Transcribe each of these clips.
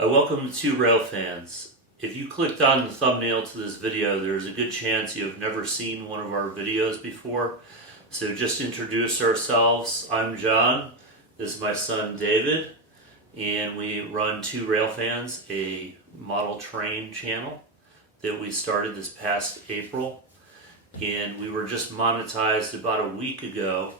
Welcome to Railfans. If you clicked on the thumbnail to this video, there's a good chance you have never seen one of our videos before. So just introduce ourselves. I'm John. This is my son David. And we run Two Railfans, a model train channel that we started this past April. And we were just monetized about a week ago.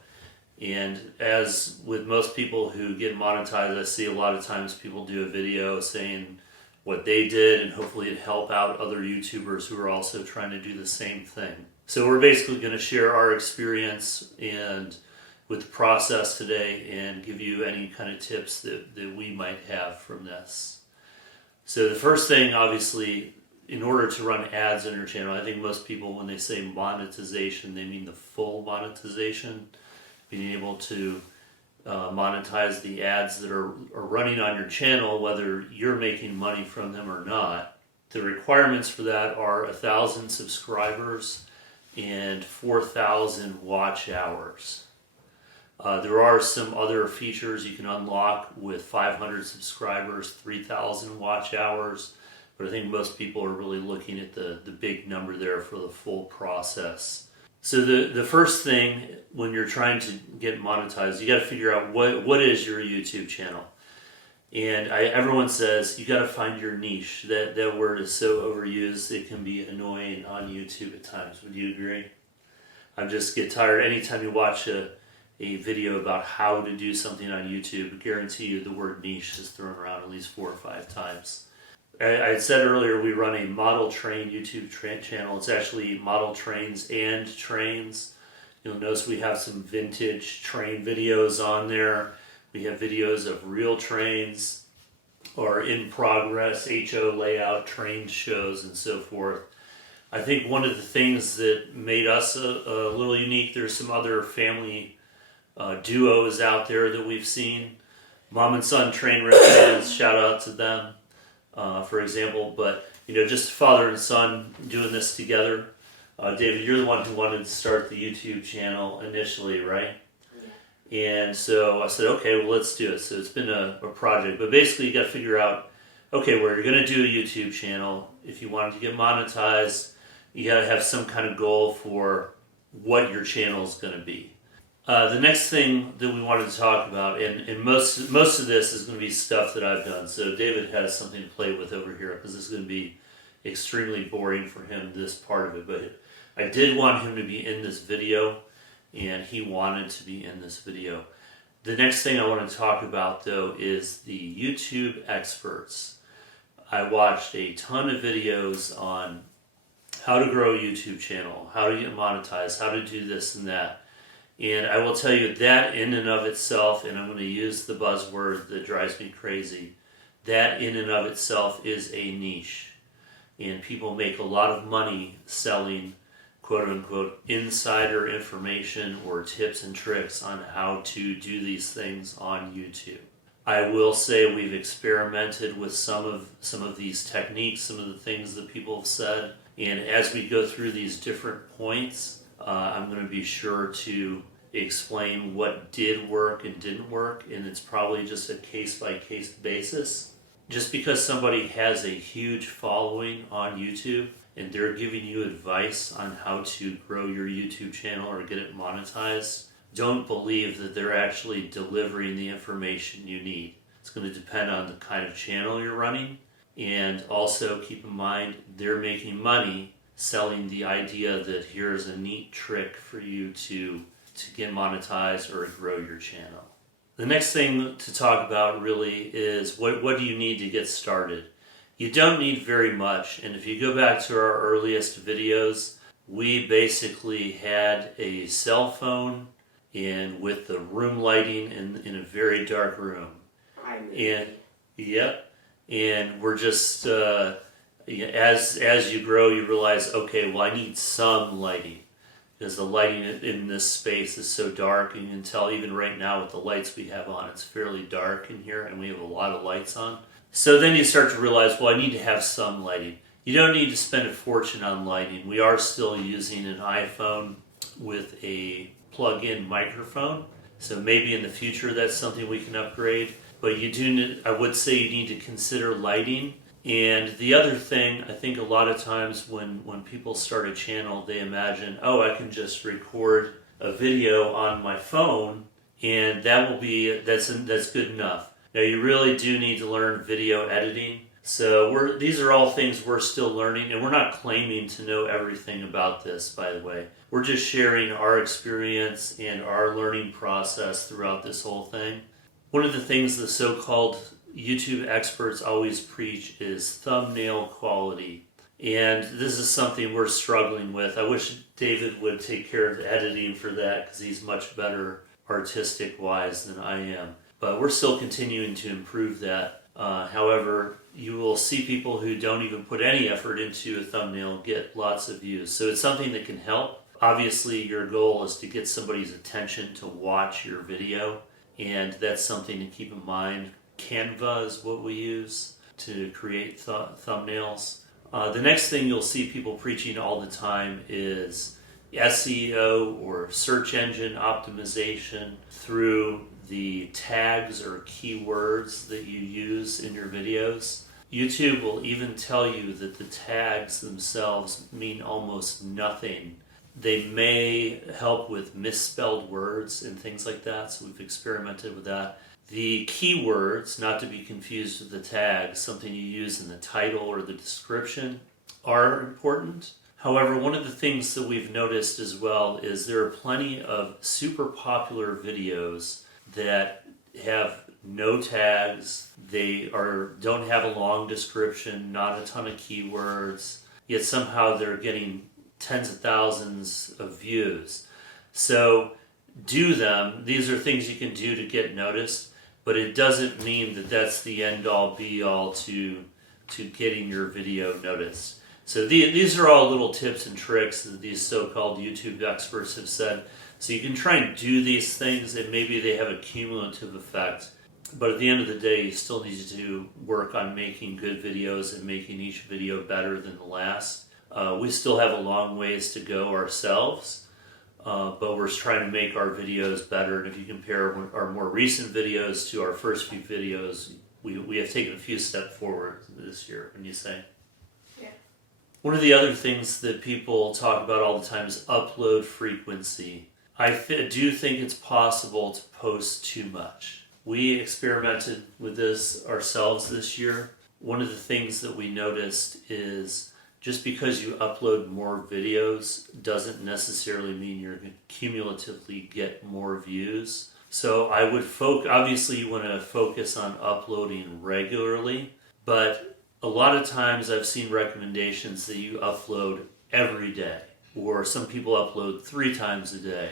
And as with most people who get monetized, I see a lot of times people do a video saying what they did and hopefully it'd help out other YouTubers who are also trying to do the same thing. So we're basically going to share our experience and with the process today and give you any kind of tips that we might have from this. So the first thing, obviously, in order to run ads on your channel, I think most people when they say monetization, they mean the full monetization. Being able to monetize the ads that are running on your channel, whether you're making money from them or not. The requirements for that are 1,000 subscribers and 4,000 watch hours. There are some other features you can unlock with 500 subscribers, 3,000 watch hours, but I think most people are really looking at the big number there for the full process. So the first thing when you're trying to get monetized, you got to figure out what is your YouTube channel. And everyone says you got to find your niche. That word is so overused it can be annoying on YouTube at times. Would you agree? I just get tired anytime you watch a video about how to do something on YouTube. I guarantee you the word niche is thrown around at least 4 or 5 times. I had said earlier we run a model train YouTube channel. It's actually model trains and trains. You'll notice we have some vintage train videos on there. We have videos of real trains or in progress HO layout train shows and so forth. I think one of the things that made us a little unique, there's some other family duos out there that we've seen. Mom and son train rail fans, shout out to them. For example, but just father and son doing this together. David, you're the one who wanted to start the YouTube channel initially, right? Yeah. And so I said, okay, well, let's do it. So it's been a project, but basically you got to figure out, okay, where you're going to do a YouTube channel. If you wanted to get monetized, you got to have some kind of goal for what your channel is going to be. The next thing that we wanted to talk about, and most of this is going to be stuff that I've done, so David has something to play with over here because this is going to be extremely boring for him, this part of it, but I did want him to be in this video, and he wanted to be in this video. The next thing I want to talk about, though, is the YouTube experts. I watched a ton of videos on how to grow a YouTube channel, how to get monetized, how to do this and that. And I will tell you that in and of itself, and I'm going to use the buzzword that drives me crazy, that in and of itself is a niche. And people make a lot of money selling quote unquote insider information or tips and tricks on how to do these things on YouTube. I will say we've experimented with some of these techniques, some of the things that people have said, and as we go through these different points, I'm going to be sure to explain what did work and didn't work, and it's probably just a case-by-case basis. Just because somebody has a huge following on YouTube and they're giving you advice on how to grow your YouTube channel or get it monetized, don't believe that they're actually delivering the information you need. It's going to depend on the kind of channel you're running, and also keep in mind they're making money selling the idea that here's a neat trick for you to get monetized or grow your channel. The next thing to talk about really is what do you need to get started? You don't need very much, and if you go back to our earliest videos, we basically had a cell phone and with the room lighting in a very dark room. And we're just as you grow, you realize, okay, well, I need some lighting because the lighting in this space is so dark, and you can tell even right now with the lights we have on, it's fairly dark in here, and we have a lot of lights on. So then you start to realize, well, I need to have some lighting. You don't need to spend a fortune on lighting. We are still using an iPhone with a plug-in microphone, so maybe in the future that's something we can upgrade. but I would say you need to consider lighting. And the other thing, I think a lot of times when people start a channel, they imagine, oh, I can just record a video on my phone and that's good enough. Now you really do need to learn video editing. So these are all things we're still learning, and we're not claiming to know everything about this, by the way. We're just sharing our experience and our learning process throughout this whole thing. One of the things the so-called YouTube experts always preach is thumbnail quality. And this is something we're struggling with. I wish David would take care of the editing for that because he's much better artistic-wise than I am. But we're still continuing to improve that. However, you will see people who don't even put any effort into a thumbnail get lots of views. So it's something that can help. Obviously, your goal is to get somebody's attention to watch your video, and that's something to keep in mind. Canva is what we use to create thumbnails. The next thing you'll see people preaching all the time is SEO or search engine optimization through the tags or keywords that you use in your videos. YouTube will even tell you that the tags themselves mean almost nothing. They may help with misspelled words and things like that, so we've experimented with that. The keywords, not to be confused with the tags, something you use in the title or the description, are important. However, one of the things that we've noticed as well is there are plenty of super popular videos that have no tags, don't have a long description, not a ton of keywords, yet somehow they're getting tens of thousands of views. So do them. These are things you can do to get noticed, but it doesn't mean that that's the end-all be-all to getting your video noticed. So these are all little tips and tricks that these so-called YouTube experts have said. So you can try and do these things and maybe they have a cumulative effect. But at the end of the day, you still need to work on making good videos and making each video better than the last. We still have a long ways to go ourselves, but we're trying to make our videos better. And if you compare our more recent videos to our first few videos, we have taken a few steps forward this year, wouldn't you say? Yeah. One of the other things that people talk about all the time is upload frequency. I do think it's possible to post too much. We experimented with this ourselves this year. One of the things that we noticed is just because you upload more videos doesn't necessarily mean you're going to cumulatively get more views. So I would obviously you want to focus on uploading regularly, but a lot of times I've seen recommendations that you upload every day, or some people upload 3 times a day.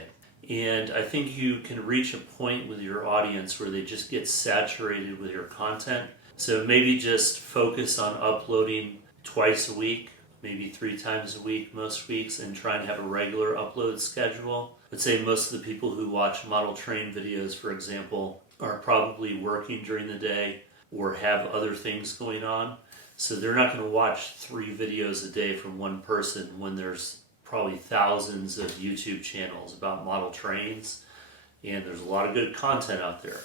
And I think you can reach a point with your audience where they just get saturated with your content. So maybe just focus on uploading twice a week, maybe 3 times a week most weeks, and try and have a regular upload schedule. I'd say most of the people who watch model train videos, for example, are probably working during the day or have other things going on. So they're not going to watch 3 videos a day from one person when there's probably thousands of YouTube channels about model trains, and there's a lot of good content out there.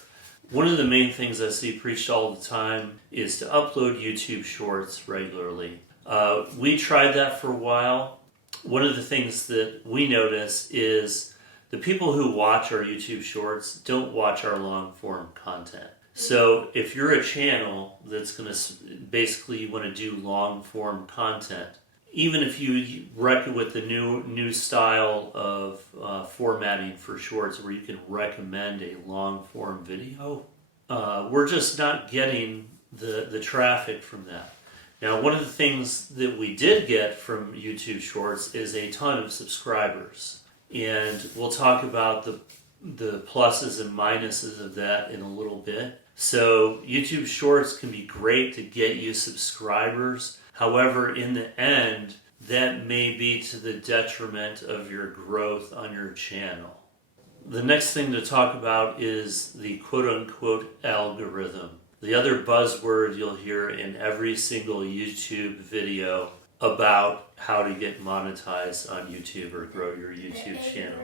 One of the main things I see preached all the time is to upload YouTube shorts regularly. We tried that for a while. One of the things that we notice is the people who watch our YouTube shorts don't watch our long form content. So if you're a channel that's going to basically want to do long form content, even if you reckon with the new style of formatting for shorts where you can recommend a long form video, we're just not getting the traffic from that. Now, one of the things that we did get from YouTube Shorts is a ton of subscribers, and we'll talk about the pluses and minuses of that in a little bit. So YouTube Shorts can be great to get you subscribers. However, in the end, that may be to the detriment of your growth on your channel. The next thing to talk about is the quote-unquote algorithm. The other buzzword you'll hear in every single YouTube video about how to get monetized on YouTube or grow your YouTube channel.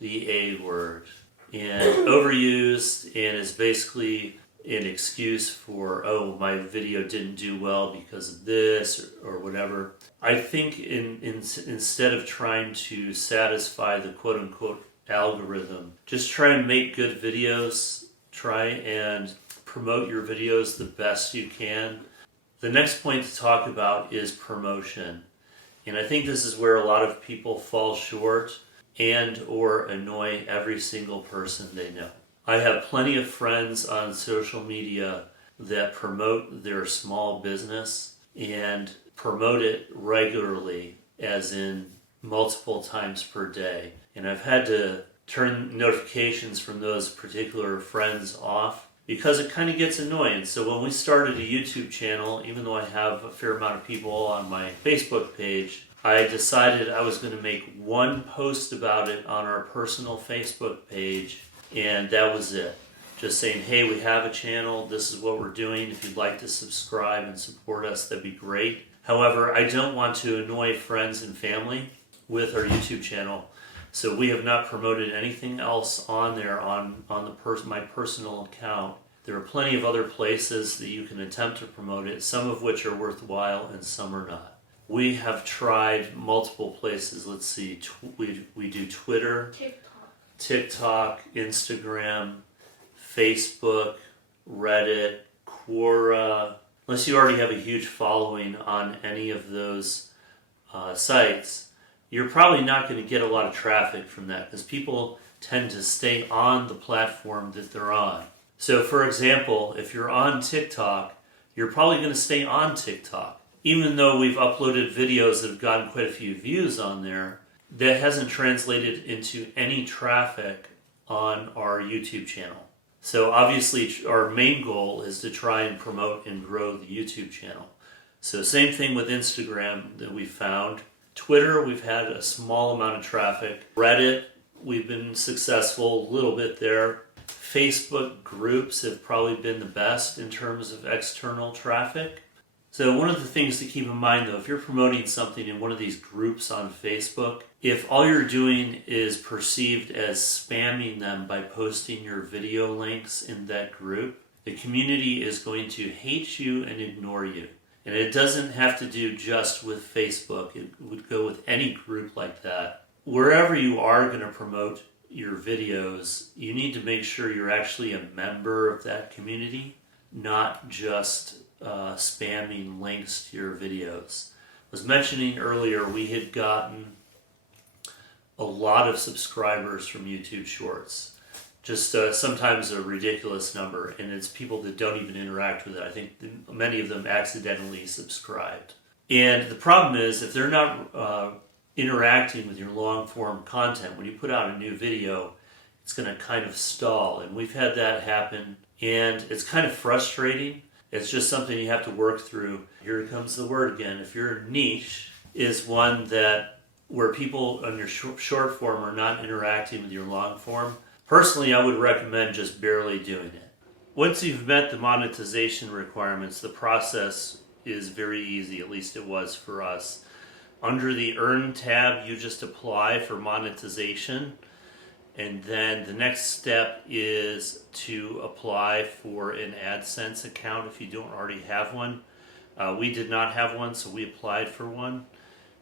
The A word. And overused, and is basically an excuse for, oh, my video didn't do well because of this or whatever. I think instead of trying to satisfy the quote-unquote algorithm, just try and make good videos. Try and promote your videos the best you can. The next point to talk about is promotion. And I think this is where a lot of people fall short and or annoy every single person they know. I have plenty of friends on social media that promote their small business and promote it regularly, as in multiple times per day. And I've had to turn notifications from those particular friends off because it kind of gets annoying. So when we started a YouTube channel, even though I have a fair amount of people on my Facebook page, I decided I was going to make one post about it on our personal Facebook page, and that was it. Just saying, hey, we have a channel, this is what we're doing. If you'd like to subscribe and support us, that'd be great. However, I don't want to annoy friends and family with our YouTube channel. So we have not promoted anything else on there on my personal account. There are plenty of other places that you can attempt to promote it, some of which are worthwhile and some are not. We have tried multiple places. Let's see, we do Twitter, TikTok, Instagram, Facebook, Reddit, Quora. Unless you already have a huge following on any of those sites, you're probably not going to get a lot of traffic from that because people tend to stay on the platform that they're on. So for example, if you're on TikTok, you're probably going to stay on TikTok. Even though we've uploaded videos that have gotten quite a few views on there, that hasn't translated into any traffic on our YouTube channel. So obviously our main goal is to try and promote and grow the YouTube channel. So same thing with Instagram that we found. Twitter, we've had a small amount of traffic. Reddit, we've been successful a little bit there. Facebook groups have probably been the best in terms of external traffic. So one of the things to keep in mind though, if you're promoting something in one of these groups on Facebook, if all you're doing is perceived as spamming them by posting your video links in that group, the community is going to hate you and ignore you. And it doesn't have to do just with Facebook. It would go with any group like that. Wherever you are going to promote your videos, you need to make sure you're actually a member of that community, not just spamming links to your videos. I was mentioning earlier we had gotten a lot of subscribers from YouTube Shorts. Just sometimes a ridiculous number, and it's people that don't even interact with it. I think many of them accidentally subscribed. And the problem is if they're not interacting with your long form content, when you put out a new video, it's going to kind of stall. And we've had that happen, and it's kind of frustrating. It's just something you have to work through. Here comes the word again. If your niche is one that where people on your short form are not interacting with your long form, personally, I would recommend just barely doing it. Once you've met the monetization requirements, the process is very easy, at least it was for us. Under the Earn tab, you just apply for monetization, and then the next step is to apply for an AdSense account if you don't already have one. We did not have one, so we applied for one.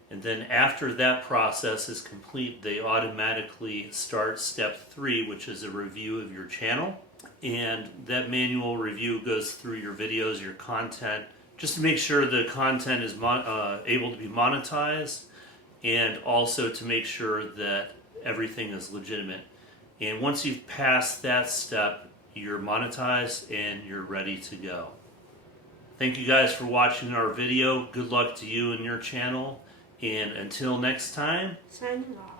And then after that process is complete, they automatically start step 3, which is a review of your channel. And that manual review goes through your videos, your content, just to make sure the content is able to be monetized, and also to make sure that everything is legitimate. And once you've passed that step, you're monetized and you're ready to go. Thank you guys for watching our video. Good luck to you and your channel. And until next time, signing off.